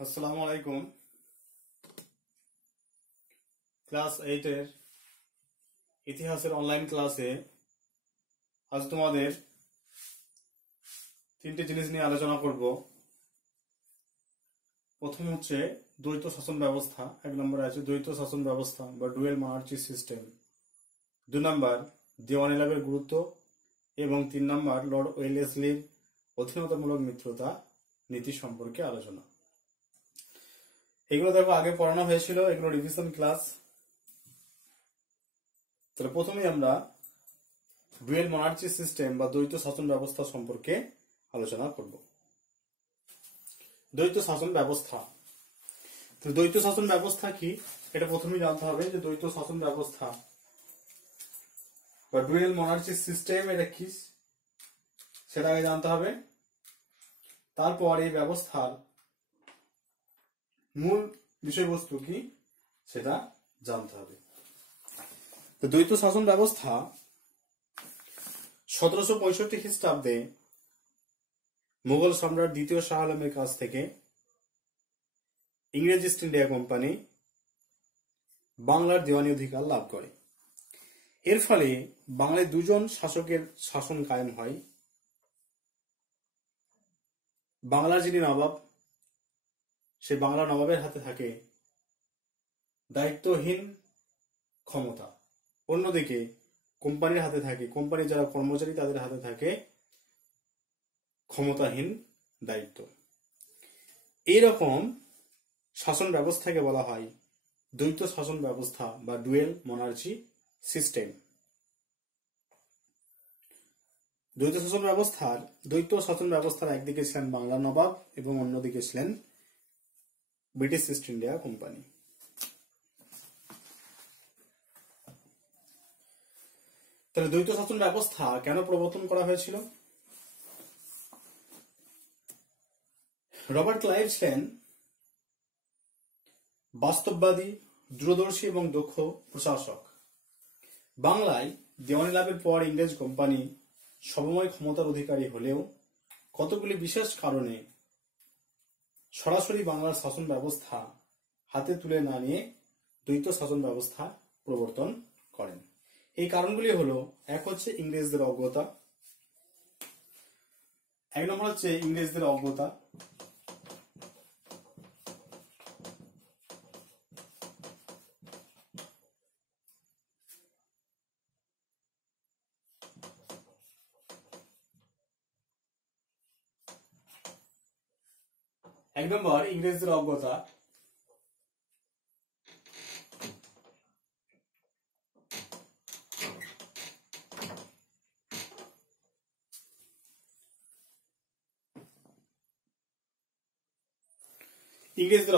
আসসালামু আলাইকুম। ক্লাস 8 এর ইতিহাসের অনলাইন ক্লাসে আজ তোমাদের তিনটে জিনিস নিয়ে আলোচনা করব। প্রথম হচ্ছে দ্বৈত শাসন ব্যবস্থা, এক নম্বরে আছে দ্বৈত শাসন ব্যবস্থা বা ডুয়েল মনার্চি সিস্টেম। 2 নম্বর দেওয়ানি লাভের গুরুত্ব এবং 3 নম্বর লর্ড ওয়েলেসলির অধীনতামূলক মিত্রতা নীতি সম্পর্কে আলোচনা। এগুলো দেখো আগে পড়ানো হয়েছিল, এগুলো রিভিশন ক্লাস। তাহলে প্রথমেই আমরা ডুয়েল মনার্চি সিস্টেম বা দ্বৈত শাসন ব্যবস্থা সম্পর্কে আলোচনা করব। দ্বৈত শাসন ব্যবস্থা, তো দ্বৈত শাসন ব্যবস্থা কি এটা প্রথমেই জানতে হবে যে দ্বৈত শাসন ব্যবস্থা বা ডুয়েল মনার্চি সিস্টেম এটা কি সেটা আগে জানতে হবে। তারপর এই ব্যবস্থার মূল বিষয়বস্তু কি সেটা জানতে হবে। তো দ্বৈত শাসন ব্যবস্থা 1765 খ্রিস্টাব্দে মুঘল সম্রাট দ্বিতীয় শাহ আলমের কাছ থেকে ইংরেজ ইস্ট ইন্ডিয়া কোম্পানি বাংলার দেওয়ানি অধিকার লাভ করে। এর ফলে বাংলায় দুজন শাসকের শাসন কায়েম হয়। বাংলার যিনি নবাব, সে বাংলা নবাবের হাতে থাকে দায়িত্বহীন ক্ষমতা, অন্যদিকে কোম্পানির হাতে থাকে, কোম্পানির যারা কর্মচারী তাদের হাতে থাকে ক্ষমতাহীন দায়িত্ব। এইরকম শাসন ব্যবস্থাকে বলা হয় দ্বৈত শাসন ব্যবস্থা বা ডুয়েল মনার্চি সিস্টেম। দ্বৈত শাসন ব্যবস্থার একদিকে ছিলেন বাংলা নবাব এবং অন্যদিকে ছিলেন ব্রিটিশ ইস্ট ইন্ডিয়া কোম্পানি। তাহলে দ্বৈত শাসন ব্যবস্থা কেন প্রবর্তন করা হয়েছিল? রবার্ট ক্লাইভ ছিলেন বাস্তববাদী, দূরদর্শী এবং দক্ষ প্রশাসক। বাংলায় দেওয়ানি লাভের পর ইংরেজ কোম্পানি সবময় ক্ষমতার অধিকারী হলেও কতগুলি বিশেষ কারণে সরাসরি বাংলার শাসন ব্যবস্থা হাতে তুলে না নিয়ে দ্বৈত শাসন ব্যবস্থা প্রবর্তন করেন। এই কারণগুলি হলো, এক হচ্ছে ইংরেজদের অজ্ঞতা, এক নম্বর হচ্ছে ইংরেজদের অজ্ঞতা, ইংরেজদের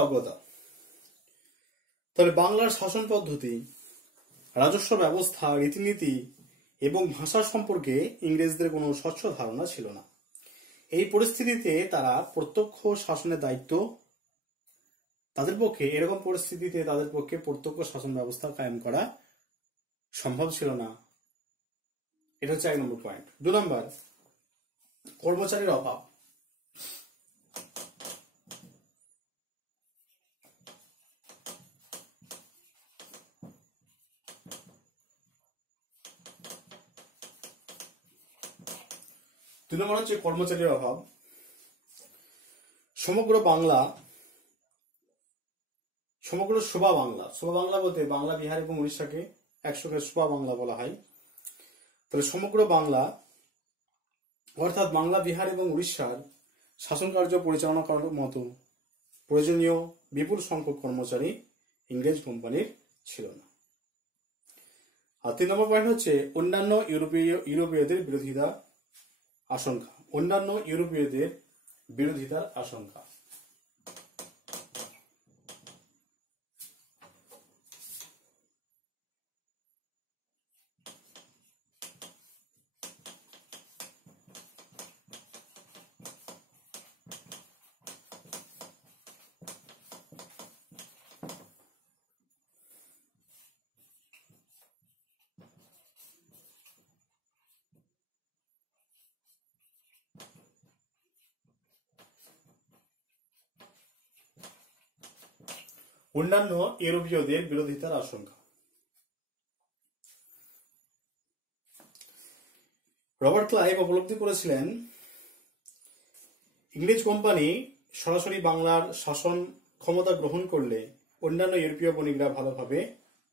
অজ্ঞতা। তাহলে বাংলার শাসন পদ্ধতি, রাজস্ব ব্যবস্থা, রীতিনীতি এবং ভাষা সম্পর্কে ইংরেজদের কোনো স্বচ্ছ ধারণা ছিল না। এই পরিস্থিতিতে তারা প্রত্যক্ষ শাসনের দায়িত্ব তাদের পক্ষে প্রত্যক্ষ শাসন ব্যবস্থা কায়েম করা সম্ভব ছিল না। এটা হচ্ছে 1 নম্বর পয়েন্ট। 2 নম্বর কর্মচারীর অভাব। কর্মচারীর অভাব। সমগ্র শোভা বাংলা বলতে বাংলা, বিহার এবং উড়িষ্যাকে একসঙ্গে শোভা বাংলা বলা হয়। তাহলে সমগ্র বাংলা অর্থাৎ বাংলা, বিহার এবং উড়িষ্যার শাসন কার্য পরিচালনা করার মতো প্রয়োজনীয় বিপুল সংখ্যক কর্মচারী ইংরেজ কোম্পানির ছিল না। আর 3 নম্বর পয়েন্ট হচ্ছে অন্যান্য ইউরোপীয়দের বিরোধিতার আশঙ্কা। অন্যান্য ইউরোপীয়দের বিরোধিতার আশঙ্কা। রবার্ট ক্লাইভ উপলব্ধি করেছিলেন ইংরেজ কোম্পানি সরাসরি বাংলার শাসন ক্ষমতা গ্রহণ করলে অন্যান্য ইউরোপীয় বণিকরা ভালোভাবে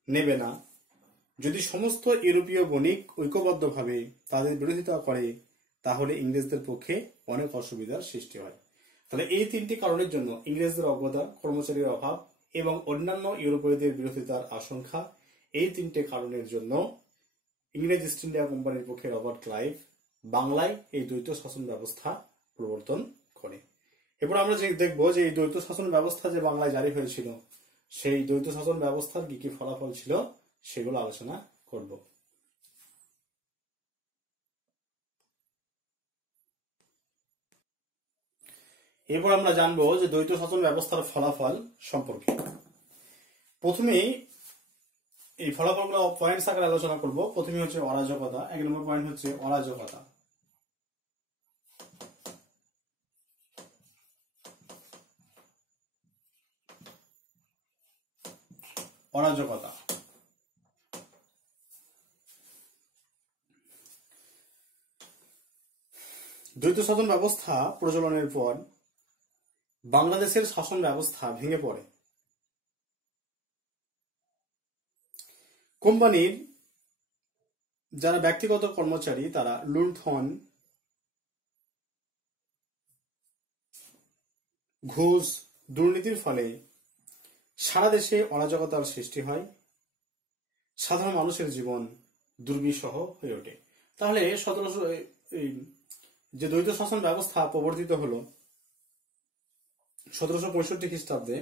নেবে না। যদি সমস্ত ইউরোপীয় বণিক ঐক্যবদ্ধভাবে তাদের বিরোধিতা করে তাহলে ইংরেজদের পক্ষে অনেক অসুবিধার সৃষ্টি হয়। তাহলে এই তিনটি কারণের জন্য ইংরেজদের অজ্ঞতা, কর্মচারীর অভাব এবং অন্যান্য ইউরোপীয়দের বিরোধিতার আশঙ্কা, এই তিনটে কারণের জন্য ইংরেজ ইস্ট ইন্ডিয়া কোম্পানির পক্ষে রবার্ট ক্লাইভ বাংলায় এই দ্বৈত শাসন ব্যবস্থা প্রবর্তন করে। এরপর আমরা দেখবো যে এই দ্বৈত শাসন ব্যবস্থা যে বাংলায় জারি হয়েছিল সেই দ্বৈত শাসন ব্যবস্থার কি কি ফলাফল ছিল সেগুলো আলোচনা করব। এরপর আমরা জানবো যে দ্বৈত শাসন ব্যবস্থার ফলাফল সম্পর্কে। প্রথমেই এই ফলাফলগুলো পয়েন্টস আকারে আলোচনা করব। প্রথমে হচ্ছে অরাজকতা। 1 নম্বর পয়েন্ট হচ্ছে অরাজকতা। অরাজকতা দ্বৈত শাসন ব্যবস্থা প্রচলনের পর বাংলাদেশের শাসন ব্যবস্থা ভেঙে পড়ে। কোম্পানির যারা ব্যক্তিগত কর্মচারী তারা লুণ্ঠন, ঘুষ, দুর্নীতির ফলে সারা দেশে অরাজকতার সৃষ্টি হয়। সাধারণ মানুষের জীবন দুর্বিষহ হয়ে ওঠে। তাহলে যে দ্বৈত শাসন ব্যবস্থা প্রবর্তিত হলো 1765 খ্রিস্টাব্দে,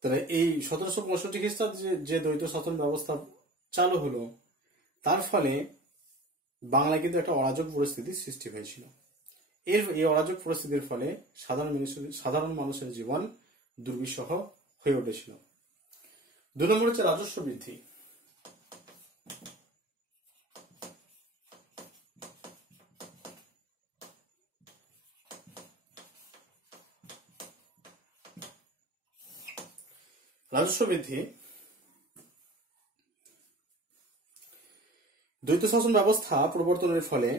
তাহলে এই 1765 খ্রিস্টাব্দে যে দ্বৈত শাসন ব্যবস্থা চালু হলো তার ফলে বাংলায় কিন্তু একটা অরাজক পরিস্থিতির সৃষ্টি হয়েছিল। এই অরাজক পরিস্থিতির ফলে সাধারণ মানুষের জীবন দুর্বিষহ হয়ে উঠেছিল। 2 নম্বর হচ্ছে রাজস্ব বৃদ্ধি। রাজস্ব বৃদ্ধি দ্বৈত শাসন ব্যবস্থা প্রবর্তনের ফলে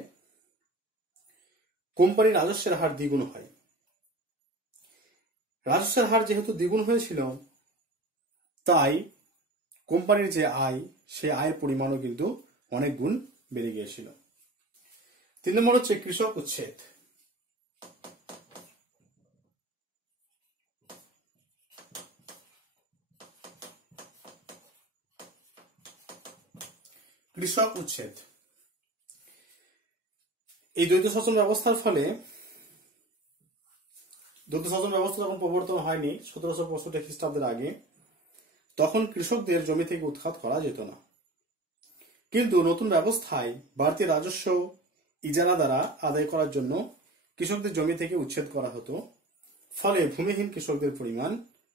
কোম্পানির রাজস্বের হার দ্বিগুণ হয়। রাজস্বের হার যেহেতু দ্বিগুণ হয়েছিল তাই কোম্পানির যে আয় সে আয়ের পরিমাণও কিন্তু অনেক গুণ বেড়ে গিয়েছিল। 3 নম্বর হচ্ছে কৃষক উচ্ছেদ। কৃষক উচ্ছেদ এই দ্বৈত শাসন ব্যবস্থার ফলে, দ্বৈত শাসন ব্যবস্থা যখন প্রবর্তন হয়নি 1765 খ্রিস্টাব্দের আগে, তখন কৃষকদের জমি থেকে উৎখাত করা যেত না। কিন্তু নতুন ব্যবস্থায় বাড়তি রাজস্ব ইজারা দ্বারা আদায় করার জন্য কৃষকদের জমি থেকে উচ্ছেদ করা হতো। ফলে ভূমিহীন কৃষকদের পরিমাণ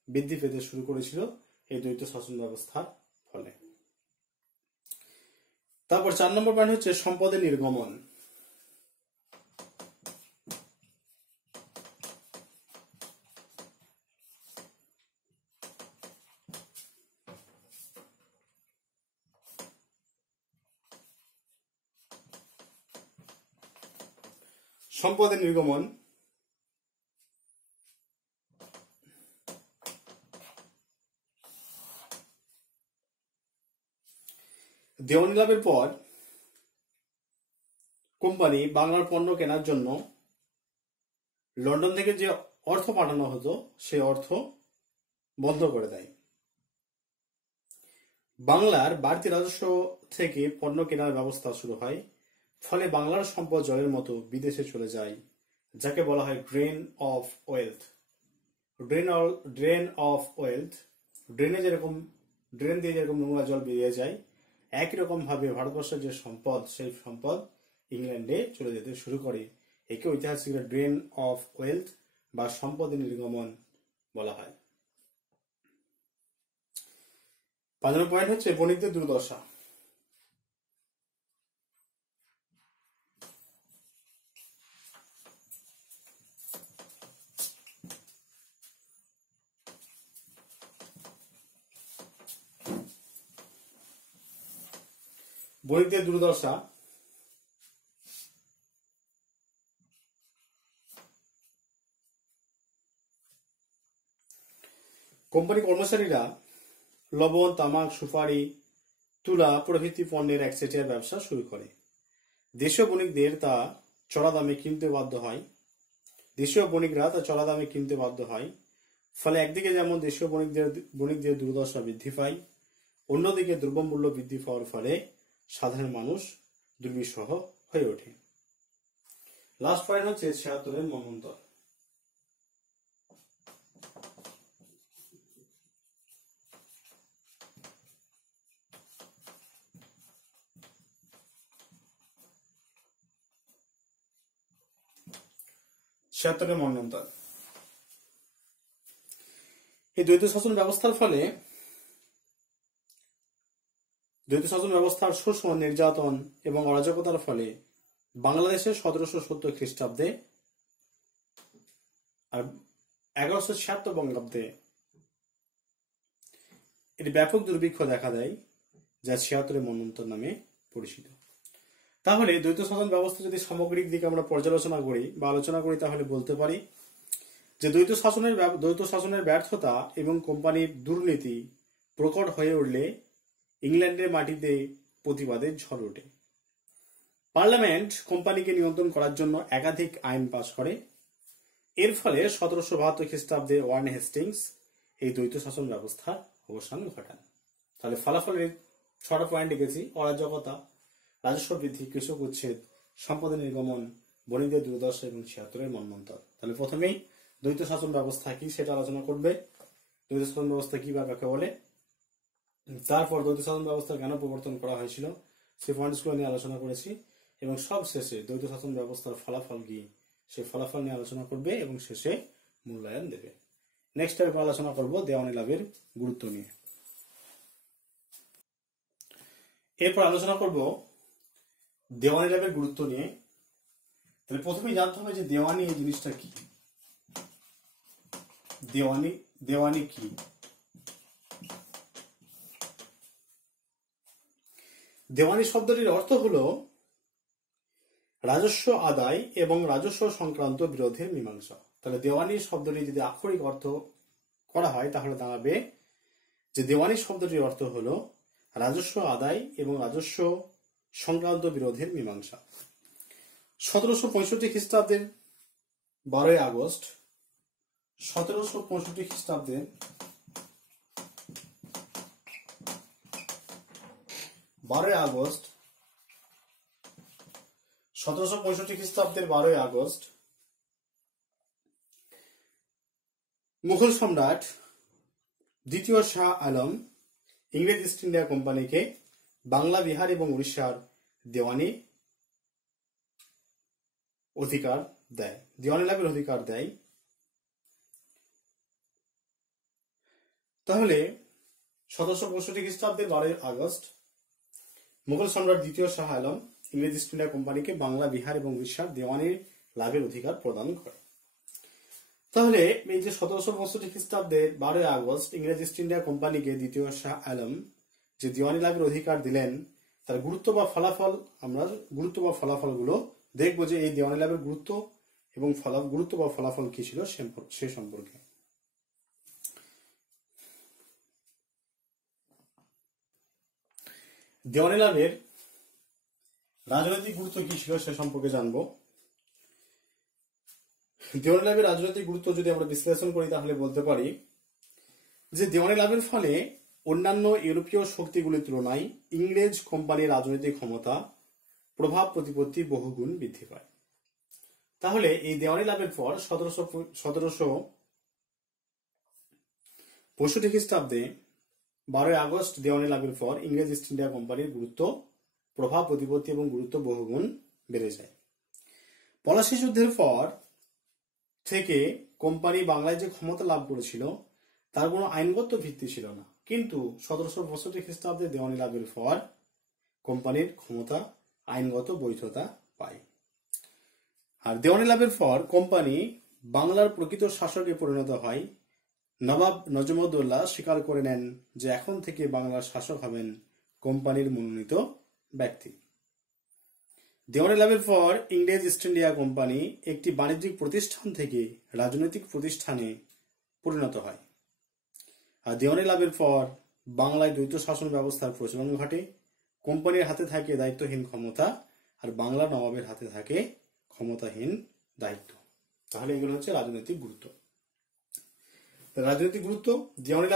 বৃদ্ধি পেতে শুরু করেছিল এই দ্বৈত শাসন ব্যবস্থার ফলে। তারপর 4 নম্বর পয়েন্ট হচ্ছে সম্পদের নির্গমন। সম্পদের নির্গমন দেওয়ানি লাভের পর কোম্পানি বাংলার পণ্য কেনার জন্য লন্ডন থেকে যে অর্থ পাঠানো হতো সেই অর্থ বন্ধ করে দেয়। বাংলার বাড়তি রাজস্ব থেকে পণ্য কেনার ব্যবস্থা শুরু হয়। ফলে বাংলার সম্পদ জলের মতো বিদেশে চলে যায়, যাকে বলা হয় drain of wealth. Drain of wealth, drain দিয়ে যেরকম নোংরা জল বেরিয়ে যায়, একই রকম ভাবে ভারতবর্ষের যে সম্পদ সেই সম্পদ ইংল্যান্ডে চলে যেতে শুরু করে। একে ঐতিহাসিকরা ড্রেন অফ ওয়েলথ বা সম্পদের নির্গমন বলা হয়। 5 নম্বর পয়েন্ট হচ্ছে বণিকদের দুর্দশা। বণিকদের দুর্দশা। কোম্পানি কর্মচারীরা লবণ, তামাক, সুপারি, তুলা প্রভৃতি পণ্যের একচেটিয়া ব্যবসা শুরু করে। দেশীয় বণিকদের তা চড়া দামে কিনতে বাধ্য হয়। ফলে একদিকে যেমন দেশীয় বণিকদের দুর্দশা বৃদ্ধি পায়, অন্যদিকে দ্রব্যমূল্য বৃদ্ধি পাওয়ার ফলে সাধারণ মানুষ দুর্বিষহ হয়ে ওঠে। লাস্ট পয়েন্ট হচ্ছে ৭৬ মন্বন্তর। মন্বন্তর এই দ্বৈত শাসন ব্যবস্থার ফলে শোষণ, নির্যাতন এবং অরাজকতার ফলে বাংলাদেশে ১৭৭০ খ্রিস্টাব্দে আর ১১৭৬ বঙ্গাব্দে এটি ব্যাপক দুর্ভিক্ষ দেখা দেয়, যা ৭৬ মন্বন্তর নামে পরিচিত। তাহলে দ্বৈত শাসন ব্যবস্থা যদি সামগ্রিক দিকে আমরা পর্যালোচনা করি বা আলোচনা করি, তাহলে বলতে পারি যে দ্বৈত শাসনের ব্যর্থতা এবং কোম্পানির দুর্নীতি প্রকট হয়ে উঠলে ইংল্যান্ডের মাটিতে প্রতিবাদের ঝড় ওঠে। পার্লামেন্ট কোম্পানিকে নিয়ন্ত্রণ করার জন্য একাধিক আইন পাশ করে। এর ফলে ১৭৭২ খ্রিস্টাব্দে ওয়ারেন হেস্টিংস এই দ্বৈত শাসন ব্যবস্থার অবসান ঘটান। তাহলে ফলাফলের ৬টা পয়েন্ট লিখেছি: অরাজকতা, রাজস্ব বৃদ্ধি, কৃষক উচ্ছেদ, সম্পদের নির্গমন, বণিকদের দুর্দশা এবং ৭৬ মন্বন্তর। তাহলে প্রথমেই দ্বৈত শাসন ব্যবস্থা কি সেটা আলোচনা করবে, দ্বৈত শাসন ব্যবস্থা কি বা কাকে বলে, তারপর দ্বৈত শাসন ব্যবস্থা কেন প্রবর্তন করা হয়েছিল সেই পয়েন্টসগুলো নিয়ে আলোচনা করেছি, এবং সব শেষে দ্বৈত শাসন ব্যবস্থার ফলাফল কি সেই ফলাফল নিয়ে আলোচনা করবে এবং শেষে মূল্যায়ন দেবে। নেক্সট টাইপে আলোচনা করব দেওয়ানি লাভের গুরুত্ব নিয়ে। এরপর আলোচনা করব দেওয়ানি লাভের গুরুত্ব নিয়ে। তাহলে প্রথমেই জানতে হবে যে দেওয়ানি এই জিনিসটা কি। দেওয়ানি কি? দেওয়ানি শব্দটির অর্থ হলো রাজস্ব আদায় এবং রাজস্ব সংক্রান্ত বিরোধের মীমাংসা। তাহলে দেওয়ানি শব্দটি যদি আক্ষরিক অর্থ করা হয় তাহলে দাঁড়াবে যে দেওয়ানি শব্দটির অর্থ হলো রাজস্ব আদায় এবং রাজস্ব সংক্রান্ত বিরোধের মীমাংসা। ১৭৬৫ খ্রিস্টাব্দের ১২ই আগস্ট ১৭৬৫ খ্রিস্টাব্দের ১২ই আগস্ট ১৭৬৫ খ্রিস্টাব্দের ১২ই আগস্ট মুঘল সম্রাট দ্বিতীয় শাহ আলম ইংরেজ ইস্ট ইন্ডিয়া কোম্পানিকে বাংলা, বিহার এবং উড়িষ্যার দেওয়ানি লাভের অধিকার দেয়। তাহলে ১৭৬৫ খ্রিস্টাব্দের ১২ই আগস্ট মুঘল সম্রাট দ্বিতীয় শাহ আলম ইংরেজ ইস্ট ইন্ডিয়া কোম্পানিকে বাংলা, বিহার এবং উড়িষ্যার দেওয়ানি লাভের অধিকার প্রদান করে। তাহলে এই যে ১৭৬৫ খ্রিস্টাব্দের ১২ই আগস্ট ইংরেজ ইস্ট ইন্ডিয়া কোম্পানিকে দ্বিতীয় শাহ আলম যে দেওয়ানি লাভের অধিকার দিলেন, তার গুরুত্ব বা ফলাফলগুলো দেখবো যে এই দেওয়ানি লাভের গুরুত্ব এবং ফলাফল কি ছিল সে সম্পর্কে। দেওয়ানি লাভের রাজনৈতিক গুরুত্ব কি ছিল সে সম্পর্কে জানবো। দেওয়ানি লাভের রাজনৈতিক গুরুত্ব যদি আমরা বিশ্লেষণ করি তাহলে বলতে পারি যে দেওয়ানি লাভের ফলে অন্যান্য ইউরোপীয় শক্তিগুলির তুলনায় ইংরেজ কোম্পানির রাজনৈতিক ক্ষমতা, প্রভাব প্রতিপত্তি বহুগুণ বৃদ্ধি পায়। তাহলে এই দেওয়ানি লাভের পর ১৭৬৫ খ্রিস্টাব্দে ১২ই আগস্ট দেওয়ানি লাভের পর ইংরেজ ইস্ট ইন্ডিয়া কোম্পানির গুরুত্ব, প্রভাব প্রতিপত্তি এবং গুরুত্ব বহুগুণ বেড়ে যায়। পলাশী যুদ্ধের পর থেকে কোম্পানি বাংলায় যে ক্ষমতা লাভ করেছিল তার কোনো আইনগত ভিত্তি ছিল না, কিন্তু ১৭৬৫ খ্রিস্টাব্দে দেওয়ানি লাভের পর কোম্পানির ক্ষমতা আইনগত বৈধতা পায়। আর দেওয়ানি লাভের পর কোম্পানি বাংলার প্রকৃত শাসকে পরিণত হয়। নবাব নজমউদ্দৌলা স্বীকার করে নেন যে এখন থেকে বাংলার শাসক হবেন কোম্পানির মনোনীত ব্যক্তি। দেওয়ানি লাভের পর ইংরেজ ইস্ট ইন্ডিয়া কোম্পানি একটি বাণিজ্যিক প্রতিষ্ঠান থেকে রাজনৈতিক প্রতিষ্ঠানে পরিণত হয়। আর দেওয়ানি লাভের পর বাংলায় দ্বৈত শাসন ব্যবস্থার প্রচলন ঘটে। কোম্পানির হাতে থাকে দায়িত্বহীন ক্ষমতা, আর বাংলা নবাবের হাতে থাকে ক্ষমতাহীন দায়িত্ব। তাহলে এগুলো হচ্ছে রাজনৈতিক গুরুত্ব। রাজনৈতিক গুরুত্ব, দেওয়ানি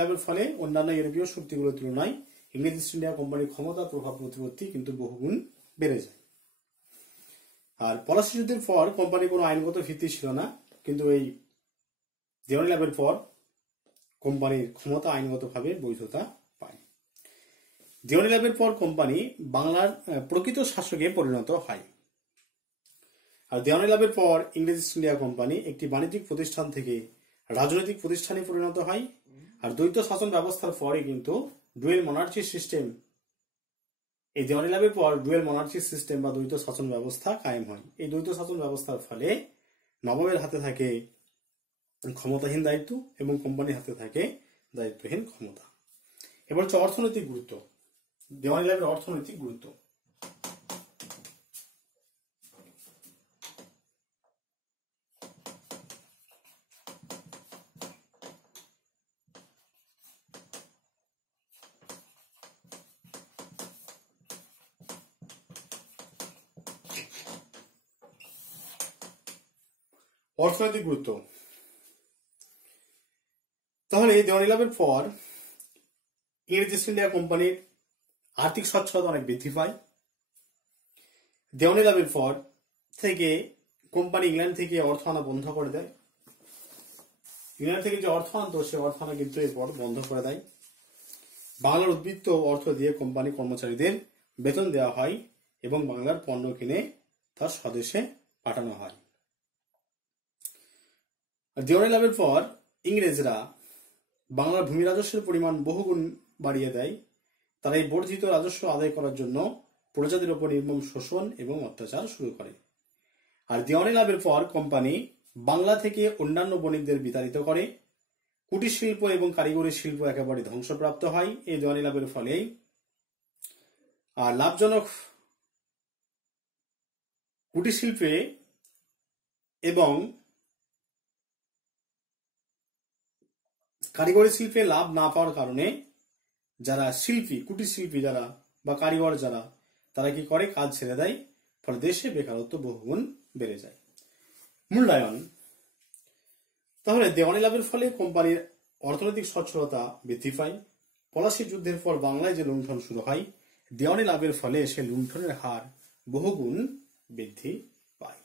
লাভের ফলে অন্যান্য ইউরোপীয় শক্তিগুলোর তুলনায় ইংরেজ ইস্ট ইন্ডিয়া কোম্পানির ক্ষমতা, প্রভাব, প্রতিপত্তি কিন্তু বহুগুণ বেড়ে যায়। আর পলাশী যুদ্ধের পর কোম্পানির কোনো আইনগত ভিত্তি ছিল না, কিন্তু এই দেওয়ানি লাভের পর কোম্পানির ক্ষমতা আইনগতভাবে বৈধতা পায়। দেওয়ানি লাভের পর কোম্পানি বাংলার প্রকৃত শাসকে পরিণত হয়। আর দেওয়ানি লাভের পর ইংরেজ ইস্ট ইন্ডিয়া কোম্পানি একটি বাণিজ্যিক প্রতিষ্ঠান থেকে রাজনৈতিক প্রতিষ্ঠানে পরিণত হয়। আর দ্বৈত শাসন ব্যবস্থার পরে কিন্তু ডুয়েল মনার্চি সিস্টেম, এই দেওয়ানি লাভের পর ডুয়েল মনার্চি সিস্টেম বা দ্বৈত শাসন ব্যবস্থা কায়েম হয়। এই দ্বৈত শাসন ব্যবস্থার ফলে নবাবের হাতে থাকে ক্ষমতাহীন দায়িত্ব এবং কোম্পানির হাতে থাকে দায়িত্বহীন ক্ষমতা। এবার হচ্ছে অর্থনৈতিক গুরুত্ব, দেওয়ানি লাভের অর্থনৈতিক গুরুত্ব। অর্থনৈতিক গুরুত্ব, তাহলে দেওয়ানি লাভের পর ইংরেজ ইস্ট ইন্ডিয়া কোম্পানির আর্থিক সচ্ছলতা অনেক বৃদ্ধি পায়। দেওয়ানি লাভের পর থেকে কোম্পানি ইংল্যান্ড থেকে অর্থ আনা বন্ধ করে দেয়। ইংল্যান্ড থেকে যে অর্থ আনতো সে অর্থ আনা কিন্তু এরপর বন্ধ করে দেয়। বাংলার উদ্বৃত্ত অর্থ দিয়ে কোম্পানি কর্মচারীদের বেতন দেওয়া হয় এবং বাংলার পণ্য কিনে তা স্বদেশে পাঠানো হয়। দেওয়ানি লাভের পর ইংরেজরা বাংলার ভূমি রাজস্বের পরিমাণ বহুগুণ বাড়িয়ে দেয়। তারা এই বর্ধিত রাজস্ব আদায় করার জন্য প্রজাদের উপর নির্মম শোষণ এবং অত্যাচার শুরু করে। আর দেওয়ানি লাভের পর কোম্পানি বাংলা থেকে অন্যান্য বণিকদের বিতাড়িত করে। কুটির শিল্প এবং কারিগরি শিল্প একেবারে ধ্বংসপ্রাপ্ত হয় এই দেওয়ানি লাভের ফলে। আর লাভজনক কুটির শিল্পে এবং কারিগরি শিল্পে লাভ না পাওয়ার কারণে যারা শিল্পী, কুটির শিল্পী যারা বা কারিগর যারা, তারা কি করে, কাজ ছেড়ে দেয়। ফলে দেশে বেকারত্ব বহুগুণ বেড়ে যায়। মূল্যায়ন, তাহলে দেওয়ানি লাভের ফলে কোম্পানির অর্থনৈতিক সচ্ছলতা বৃদ্ধি পায়। পলাশী যুদ্ধের পর বাংলায় যে লুণ্ঠন শুরু হয়, দেওয়ানি লাভের ফলে সে লুণ্ঠনের হার বহুগুণ বৃদ্ধি পায়।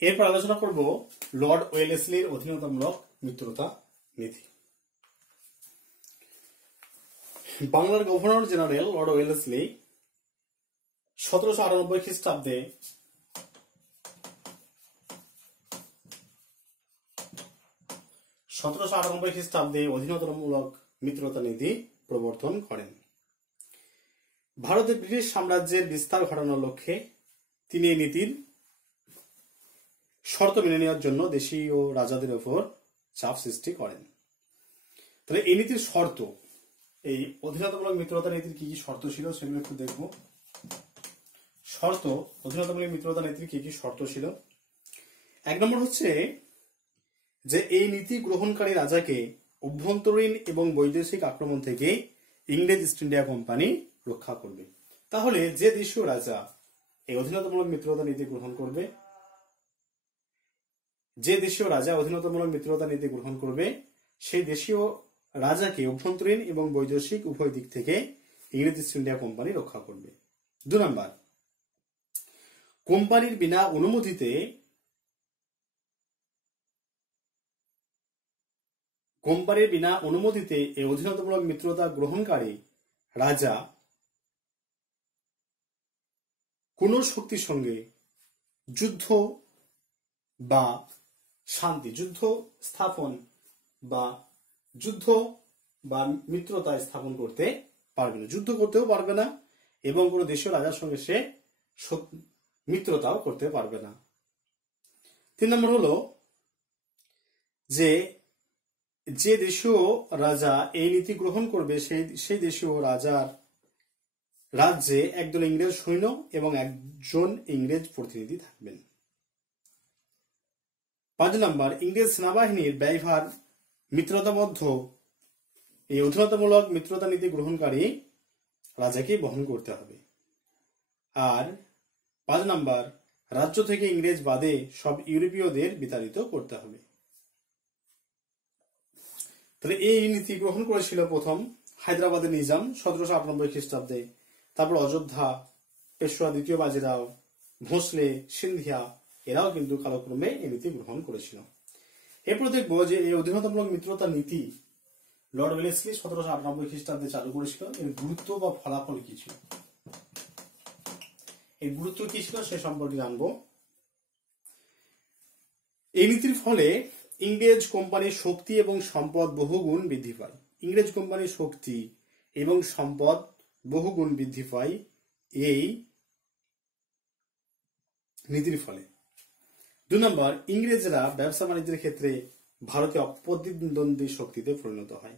এরপর আলোচনা করব লর্ড ওয়েলেসলির অধীনতামূলক মিত্রতা নীতি। বাংলার গভর্নর জেনারেল লর্ড ওয়েলেসলি 1798 খ্রিস্টাব্দে অধীনতামূলক মিত্রতা নীতি প্রবর্তন করেন। ভারতে ব্রিটিশ সাম্রাজ্যের বিস্তার ঘটানোর লক্ষ্যে তিনি এই নীতির শর্ত মেনে নেওয়ার জন্য দেশীয় রাজাদের উপর চাপ সৃষ্টি করেন। তাহলে এই নীতির শর্ত, এই অধীনতামূলক মিত্রতা নীতির কি কি শর্ত ছিল সেগুলো একটু দেখব। অধীনতামূলক মিত্রতা নীতির কি কি শর্ত ছিল? 1 নম্বর হচ্ছে যে এই নীতি গ্রহণকারী রাজাকে অভ্যন্তরীণ এবং বৈদেশিক আক্রমণ থেকে ইংরেজ ইস্ট ইন্ডিয়া কোম্পানি রক্ষা করবে। তাহলে যে দেশীয় রাজা এই অধীনতামূলক মিত্রতা নীতি গ্রহণ করবে, সেই দেশীয় রাজাকে অভ্যন্তরীণ এবং বৈদেশিক উভয় দিক থেকে ইংরেজ ইস্ট ইন্ডিয়া কোম্পানি রক্ষা করবে। 2 নম্বর, কোম্পানির বিনা অনুমতিতে এই অধীনতামূলক মিত্রতা গ্রহণকারী রাজা কোন শক্তির সঙ্গে যুদ্ধ বা মিত্রতা স্থাপন করতে পারবে না, যুদ্ধ করতেও পারবে না এবং কোন দেশীয় রাজার সঙ্গে সে মিত্রতাও করতে পারবে না। 3 নম্বর হলো যে যে দেশীয় রাজা এই নীতি গ্রহণ করবে সেই দেশীয় রাজার রাজ্যে একদল ইংরেজ সৈন্য এবং একজন ইংরেজ প্রতিনিধি থাকবেন। 5 নম্বর, ইংরেজ সেনাবাহিনীর ব্যয়ভার মিত্রতাবদ্ধ এই অধীনতামূলক মিত্রতা নীতি গ্রহণকারী রাজাকে বহন করতে হবে। আর 5 নম্বর, রাজ্য থেকে ইংরেজ বাদে সব ইউরোপীয়দের বিতাড়িত করতে হবে। তাহলে এই নীতি গ্রহণ করেছিল প্রথম হায়দ্রাবাদের নিজাম 1798 খ্রিস্টাব্দে, তারপর অযোধ্যা, পেশোয়া দ্বিতীয় বাজিরাও, ভোঁসলে, সিন্ধিয়া এরাও কিন্তু কালক্রমে এই নীতি গ্রহণ করেছিল। এরপর দেখবো যে এই অধীনতামূলক মিত্রতা নীতি লর্ড ওয়েলেসলি 1798 খ্রিস্টাব্দে চালু করেছিল। এর গুরুত্ব বা ফলাফল কি ছিল, এর গুরুত্ব কি ছিল সে সম্পর্কে জানবো। এই নীতির ফলে ইংরেজ কোম্পানির শক্তি এবং সম্পদ বহুগুণ বৃদ্ধি পায়। ইংরেজ কোম্পানির শক্তি এবং সম্পদ বহুগুণ বৃদ্ধি পায় এই নীতির ফলে। 2 নম্বর, ইংরেজরা ব্যবসা বাণিজ্যের ক্ষেত্রে ভারতে অপ্রতিদ্বন্দ্বী শক্তিতে পরিণত হয়।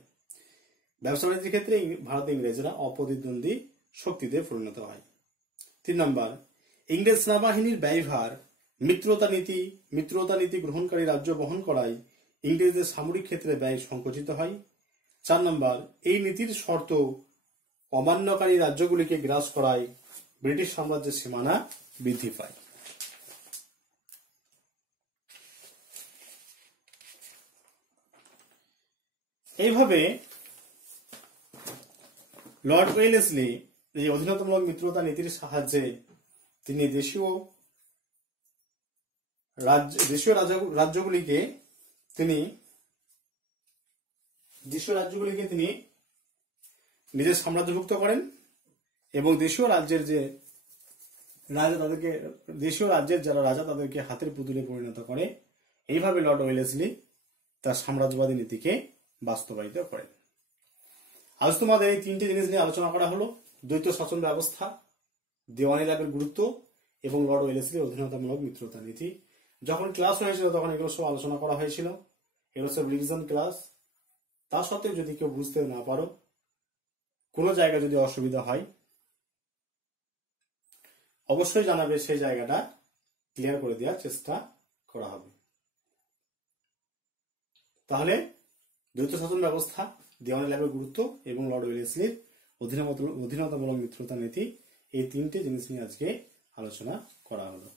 ব্যবসা বাণিজ্যের ক্ষেত্রে ভারতে ইংরেজরা অপ্রতিদ্বন্দ্বী শক্তিতে পরিণত হয়। 3 নম্বর, ইংরেজ সেনাবাহিনীর ব্যয়ভার মিত্রতা নীতি গ্রহণকারী রাজ্য বহন করায় ইংরেজদের সামরিক ক্ষেত্রে ব্যয় সংকুচিত হয়। 4 নম্বর, এই নীতির শর্ত অমান্যকারী রাজ্যগুলিকে গ্রাস করায় ব্রিটিশ সাম্রাজ্যের সীমানা বৃদ্ধি পায়। এইভাবে লর্ড ওয়েলেসলি এই অধীনতামূলক মিত্রতা নীতির সাহায্যে তিনি দেশীয় রাজ্যগুলিকে তিনি নিজের সাম্রাজ্যভুক্ত করেন এবং দেশীয় রাজ্যের যারা রাজা তাদেরকে হাতের পুতুলে পরিণত করে। এইভাবে লর্ড ওয়েলেসলি তার সাম্রাজ্যবাদী নীতিকে বাস্তবায়িত করেন। আজ তোমাদের এই 3টে জিনিস নিয়ে আলোচনা করা হলো: দ্বৈত শাসন ব্যবস্থা, দেওয়ানি লাভের গুরুত্ব এবং লর্ড ওয়েলেসলির অধীনতামূলক মিত্রতা নীতি। যখন ক্লাস হয়েছিল তখন এগুলো সব আলোচনা করা হয়েছিল, এগুলো সব রিভিশন ক্লাস। তা সত্ত্বেও যদি কেউ বুঝতে না পারো, কোনো জায়গায় যদি অসুবিধা হয় অবশ্যই জানাবে, সেই জায়গাটা ক্লিয়ার করে দেওয়ার চেষ্টা করা হবে। তাহলে দ্বৈত শাসন ব্যবস্থা, দেওয়ানি লাভের গুরুত্ব এবং লর্ড ওয়েলেসলির অধীনতামূলক মিত্রতা নীতি, এই 3টে জিনিস নিয়ে আজকে আলোচনা করা হলো।